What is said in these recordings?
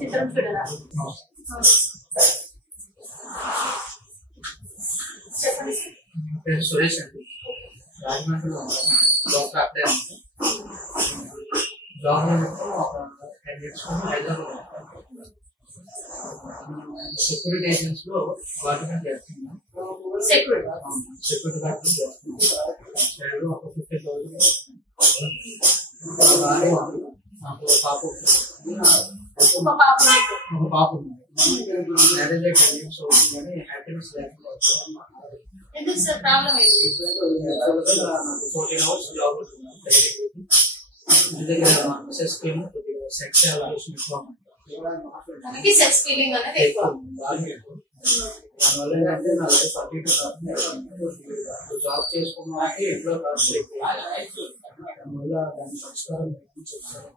చిత్రం చూడరా చెప్పండి. పేరు సురేష్ అండి. రాజమండ్రిలో జాబ్ అప్లై అంటే జాబ్ హైదరాబాద్ సెక్యూరిటీ ఏజెన్సీ లో గవర్నమెంట్ చేస్తున్నాం. సెక్యూరిటీ గార్డ్ చేస్తున్నాం. ఒక 50,000 నాకు పాప ఉంది. మ్యారేజ్ అయితే 10 years అవుతుంది కానీ హ్యాపీనెస్ లేకుండా ఎందుకు సార్ ప్రాబ్లం ఏంటి? నాకు 14 hours జాబ్ ఉంటుంది. ఇంటి దగ్గర సెక్స్ ఫీలింగ్ కొద్దిగా సెక్స్ అలవేషన్ ఎక్కువ మనకి సెక్స్ ఫీలింగ్ అనేది ఎక్కువ. దానివల్ల ఏంటంటే నా లైఫ్ అటు ఇటు జాబ్ చేసుకున్నాకి ఎప్పుడో ఖర్చు ఎక్కువ. దానివల్ల దాని సంస్కారం చెప్తారు.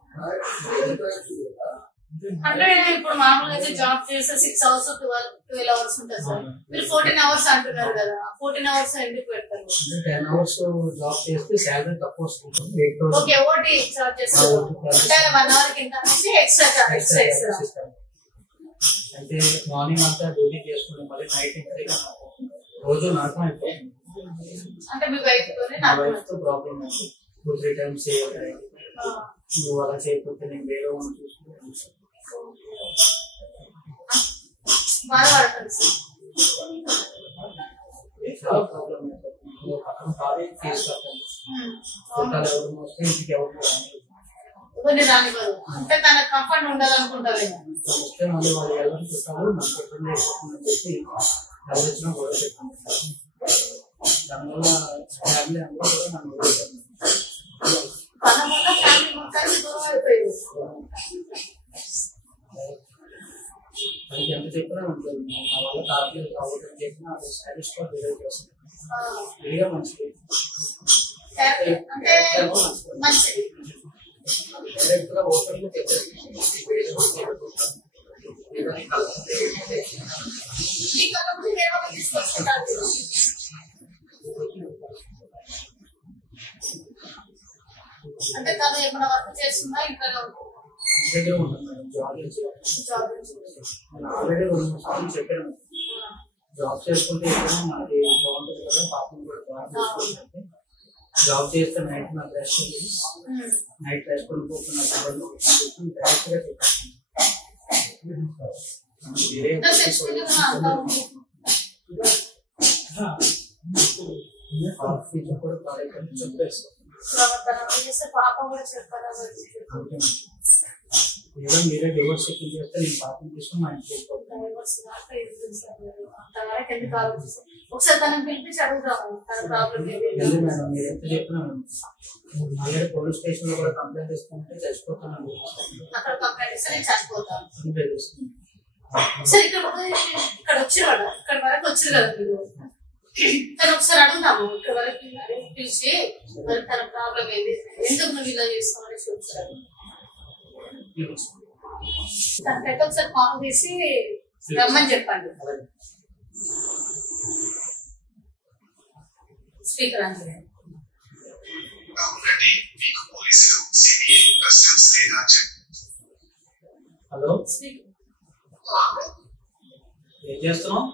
అంటే ఇప్పుడు మామూలుగా అయితే జాబ్ చేస్తే 6 hours 12 hours ఉంటుంది సార్. మీరు 14 hours అంటున్నారు కదా, 14 hours ఎందుకు పెడతారు? 10 hours జాబ్ చేస్తే శాలరీ తక్కువ వస్తుంది. ఓకే, ఓటీ చార్జ్ చేస్తారు అంటే 1 hour కింద నుంచి ఎక్స్ట్రా అంటే మార్నింగ్ అంతా డ్యూటీ చేసుకుని మళ్ళీ నైట్ ఇంటికి రోజు నరకం అయిపోతుంది. అంటే మీ వైఫ్ తో ప్రాబ్లమ్ 2-3 times చేయాలి. నువ్వు అలా చేయకపోతే నేను వేరే వాళ్ళు చూసుకుంటాను. చాలా ప్రాబ్లం పక్కన కాలేజ్ ఫీజు కట్టాలి. చుట్టాలు ఎవరు వస్తే ఇంటికి ఎవరు అంటే తన కంఫర్ట్ ఉండదు అనుకుంటారు. వస్తే మళ్ళీ వాళ్ళు ఎవరు చుట్టాలు నాకు ఇబ్బంది అయిపోతుందని చెప్పి ఎవరు వచ్చినా గొడవ పెట్టుకుంటారు. దానివల్ల ఫ్యామిలీ అందరూ కూడా నన్ను వదిలేస్తారు. అది ఎంత చెప్పినా ఉంటుంది. నా వల్ల కావట్లేదు కావద్దని చెప్పినా అది స్టైలిష్ గా బిహేవ్ చేస్తుంది. విడిగా మంచిది డైరెక్ట్ గా ఓపెన్ గా చెప్పేది. అంటే తను ఏమైనా వర్క్ చేస్తుందా? ఇంట్లో దగ్గర ఉంటుంది మేడం. జాబ్ నేను ఆల్రెడీ 2 సార్లు చెప్పాను. జాబ్ చేసుకుంటే ఎక్కడైనా మనకి బాగుంటుంది కదా, పాపం కూడా జాబ్ చేసుకుంటే జాబ్ చేస్తే నైట్ నాకు రెస్ట్ ఉంటుంది. నైట్ రెస్ట్ కొనుక్కోకుండా డైరెక్ట్ గా చెప్పాను. కూడా కార్యక్రమం చెప్పేస్తాను. ఏదో మీరే డివోర్స్ సెటిల్ చేస్తే నేను పాపం తీసుకుని మా ఇంటికి ఒకసారి తనని పిలిపించి అడుగుతాము తన ప్రాబ్లం మేడం. మీరు ఎంత చెప్పినా ఆల్రెడీ పోలీస్ స్టేషన్ లో కూడా కంప్లైంట్ ఇస్తుంటే చచ్చిపోతాను. అక్కడ కంప్లైంట్ ఇస్తే నేను చచ్చిపోతాను. సరే ఇక్కడ వచ్చేవాడు, ఇక్కడ వరకు వచ్చారు కదా మీరు, తను ఒకసారి అడుగుతాము. ఇక్కడ వరకు పిలిచి మరి తన ప్రాబ్లం ఏంటి, ఎందుకు నువ్వు ఇలా చేస్తామని చూపించారు. తనకైతే ఒకసారి కాల్ చేసి రమ్మని చెప్పండి. స్పీకర్ అంటే హలో, ఏం చేస్తున్నావు?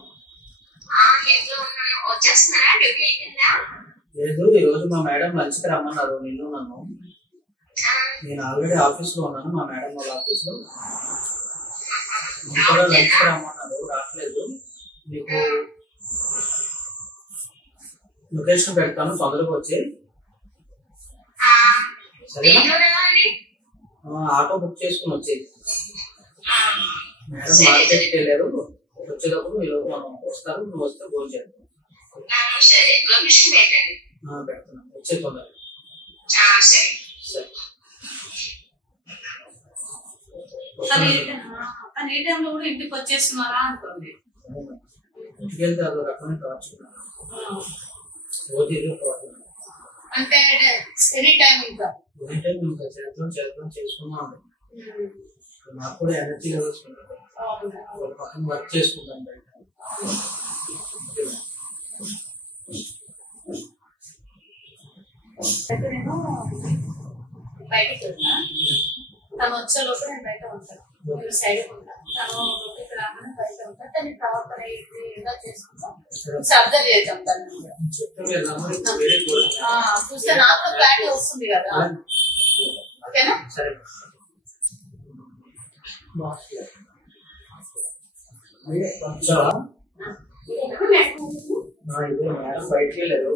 లేదు, ఈరోజు మా మేడం లంచ్కి రమ్మన్నారు నిన్ను నన్ను. నేను ఆల్రెడీ ఆఫీస్ లో ఉన్నాను, మా మేడం వాళ్ళ ఆఫీస్ లో. కూడా లంచ్కి రమ్మన్నారు, రావట్లేదు. మీకు లొకేషన్ పెడతాను, తొందరగా వచ్చి. సరేనా? ఆటో బుక్ చేసుకుని వచ్చేది. మేడం మార్కెట్కి వెళ్ళారు, వచ్చేటప్పుడు ఈరోజు మనం వస్తారు. నువ్వు వస్తే ఫోన్ చేద్దాం. పెడుతున్నాను, వచ్చే తొందరగా. తను ఏ టైంలో కూడా ఇంటికి వచ్చేస్తున్నారా అనుకోండి. ఇంటికి వెళ్తే అదో రకమైన టార్చర్. అంటే ఎనీ టైం ఇంకా చేద్దాం చేసుకున్నాం. నాకు కూడా ఎనర్జీ లెవెల్స్ ఉంటాయి. పక్కన వర్క్ చేసుకుంటాం బయట. బయటికి వెళ్తా, తను వచ్చే లోపు నేను బయట ఉంటాను, నేను సైడ్ ఉంటాను, తను ఇక్కడ రాగానే బయట ఉంటాను, తను ప్రవర్తన ఏదో చేసుకుంటాం, అబ్జర్వ్ చేద్దాం తను. చూస్తే నాకు క్లారిటీ వస్తుంది కదా, ఓకేనా? మేడం బయటికి వెళ్ళారు,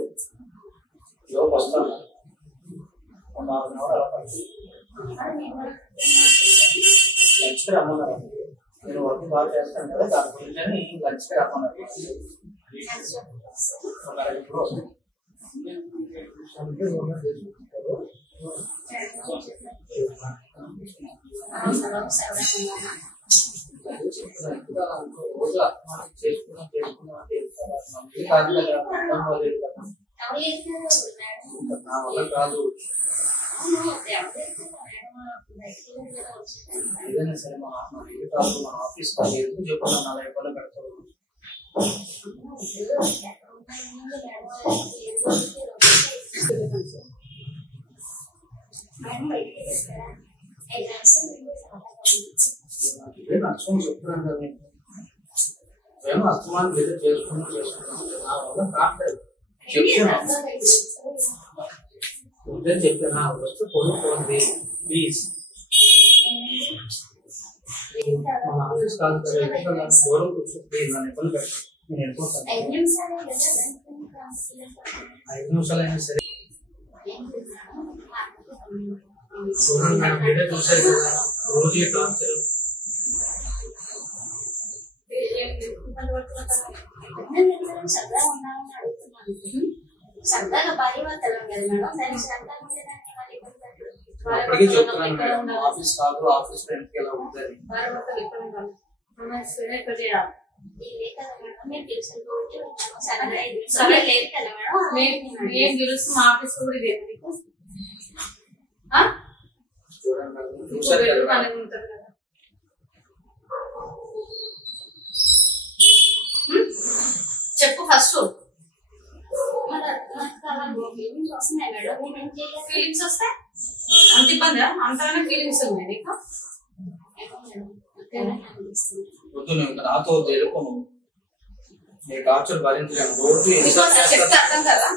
లోపు వస్తాను లంచ్కి రమ్మన్నారు. నేను వర్క్ బాగా చేస్తాను కదా, దాని గురించి లంచ్కి రమ్మన్నారు. నా వల్ల కాదు, ఏదైనా సరే మా ఇల్లు కాదు, మా ఆఫీస్ కాదు, ఎందుకు చెప్పండి నా లైఫ్లో పెడతారు. నష్టం చెప్తున్నాను కదా, మేము అస్తమానం ఏదో చేసుకున్నాం నా వల్ల కావట్లేదు చెప్తున్నాను. ఉదయం చెప్పినా వస్తూ కొనుక్కోండి ప్లీజ్, మన ఆఫీస్ కాదు కదా, దూరం కూర్చుంటే నన్ను ఇబ్బంది పెట్టండి, నేను వెళ్ళిపోతాను. 5 నిమిషాలైనా సరే చూడండి మేడం, మీరే చూసారు కదా రోజు టార్చర్. సరదాగా పరివర్తనం కదా మేడం, దాన్ని సరదాగా అప్పటికే చెప్తున్నాను మేడం, ఆఫీస్ కాదు, ఆఫీస్ ఫ్రెండ్కి ఎలా ఉంటుంది. ఏం తెలుసు మా ఆఫీస్ కూడా ఇదే మీకు చెప్పు ఫస్ట్. ఫీలింగ్స్ వస్తాయి అంత ఇబ్బంది, అంతగానే ఫీలింగ్స్ ఉన్నాయి నీకు. వద్దు, నువ్వు నాతో తెలుపును, నీ టార్చర్ భరించలేను. రోజు చెప్తే అర్థం కదా,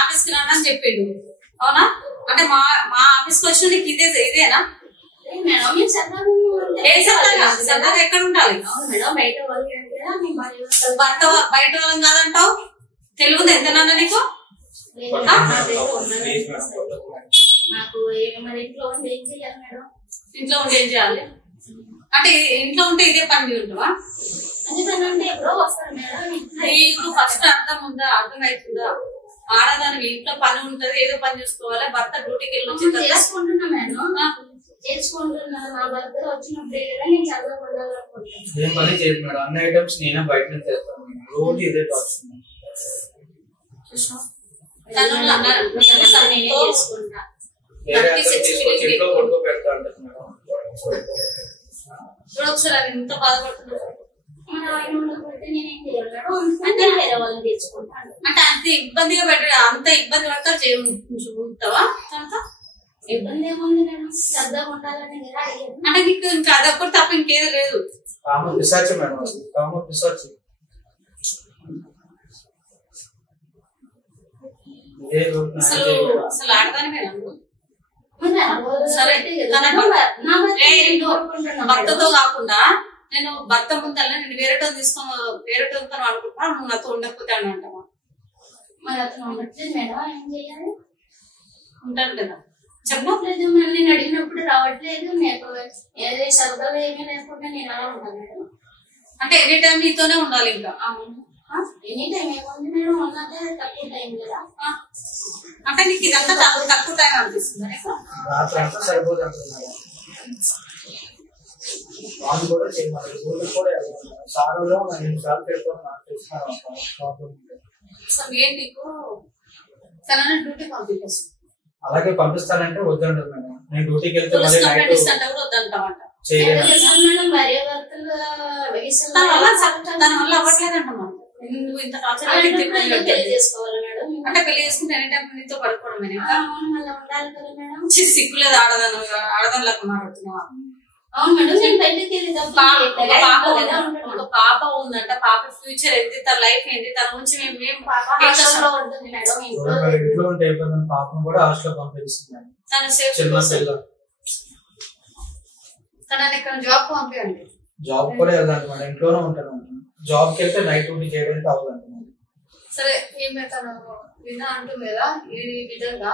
ఆఫీస్ కి రానని చెప్పిండు. అవునా? అంటే మా ఆఫీస్ కి వచ్చిన నీకు ఇదేనా? సరదాగా ఎక్కడ ఉండాలి? భర్త బయట వాళ్ళం కాదంటావు, తెలుగుంది ఎంతనన్నా నీకు? నాకు ఇంట్లో ఉండి ఏం చేయాలి మేడం? ఇంట్లో ఉండి ఏం చేయాలి అంటే, ఇంట్లో ఉంటే ఇదే పని ఉంటావా? నీకు ఫస్ట్ అర్థం ఉందా, అర్థం అవుతుందా? ఆడదాని ఇంట్లో పని ఉంటది, ఏదో పని చూసుకోవాలి. భర్త డ్యూటీకి వెళ్ళి వచ్చి చేసుకుంటున్నా మేడం, చేసుకుంటున్నా. నా భర్త వచ్చినప్పుడే కదా నేను చదవకూడదనుకుంటున్నాను. ఏం పని చేయదు మేడం, అన్ని ఐటమ్స్ నేనే బయట నుంచి చేస్తాను, రోజు ఇదే టార్చర్. ఒకసారి అది ఎంత బాధపడుతున్నారు అంటే అంత ఇబ్బందిగా పెట్టాడు, అంత ఇబ్బంది పడతా ఉంటావా? ఇబ్బంది ఏముంది నేను శ్రద్ధగా ఉండాలని అంటే నీకు ఇంకా అదొక్కటి తప్ప ఇంకేదో లేదు. అసలు ఆడదాని సరే, భర్తతో కాకుండా నేను భర్త ముందల్లా నేను వేరేటో వేరేటోతో అనుకుంటున్నా, నువ్వు నాతో ఉండకపోతే అని అంటావా? మరి అతను ఉండట్లేదు మేడం, ఏం చెయ్యాలి? ఉంటాను కదా, చెప్పలేదు. నేను అడిగినప్పుడు రావట్లేదు, నాకు ఏదే సరదాగా ఏమీ లేకుండా నేను అలా ఉంటాను మేడం. అంటే ఎనీ టైం నీతోనే ఉండాలి ఇంకా? ఎనీ టైం ఏముంది మేడం, ఉన్నదే తక్కువ టైం కదా. అంటే నీకు ఇదంతా తక్కువ టైం అనిపిస్తుంది వాళ్ళు కూడా డ్యూటీ పంపిస్తాను. అలాగే పంపిస్తానంటే వద్దంటారు మేడం, నేను డ్యూటీకి వెళ్తే వద్దంటామంట. చేయలేను. మేడం భార్య భర్తలు తన వల్ల అవ్వట్లేదంట మాకు. నువ్వు ఇంత టార్చర్ పెళ్లి చేసుకోవాలి మేడం. అంటే పెళ్లి చేసుకుంటే ఎనీ టైం నీతో పడుకోవడం మళ్ళీ ఉండాలి కదా మేడం. సిగ్గులేదు ఆడదానిలాగా మాట్లాడుతున్నావా? అవును మేడం, నేను బయటకి వెళ్ళి ఒక పాప ఉందంట. పాప ఫ్యూచర్ ఏంటి, తన లైఫ్ ఏంటి, తన గురించి మేము హాస్టల్లో ఉంటుంది మేడం. ఇంట్లో ఉంటే పాపం కూడా హాస్టల్ పంపిస్తున్నాను. తన సేఫ్ తనని ఇక్కడ జాబ్ పంపించండి. జాబ్ కూడా వెళ్దాం మేడం, ఇంట్లోనే ఉంటాను. జాబ్కి వెళ్తే నైట్ డ్యూటీ చేయడానికి అవ్వదండి. సరే, ఈమె తను వినా అంటుంది కదా, ఈ విధంగా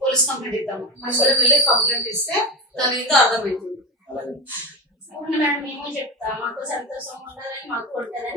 పోలీస్ కంప్లైంట్ ఇద్దాము. మధ్యలో వెళ్ళి కంప్లైంట్ ఇస్తే తను ఏదో అర్థమైంది. అలాగే మేడం మేము చెప్తాం, మాకు సంతోషం ఉండాలని మాకు ఉంటుందని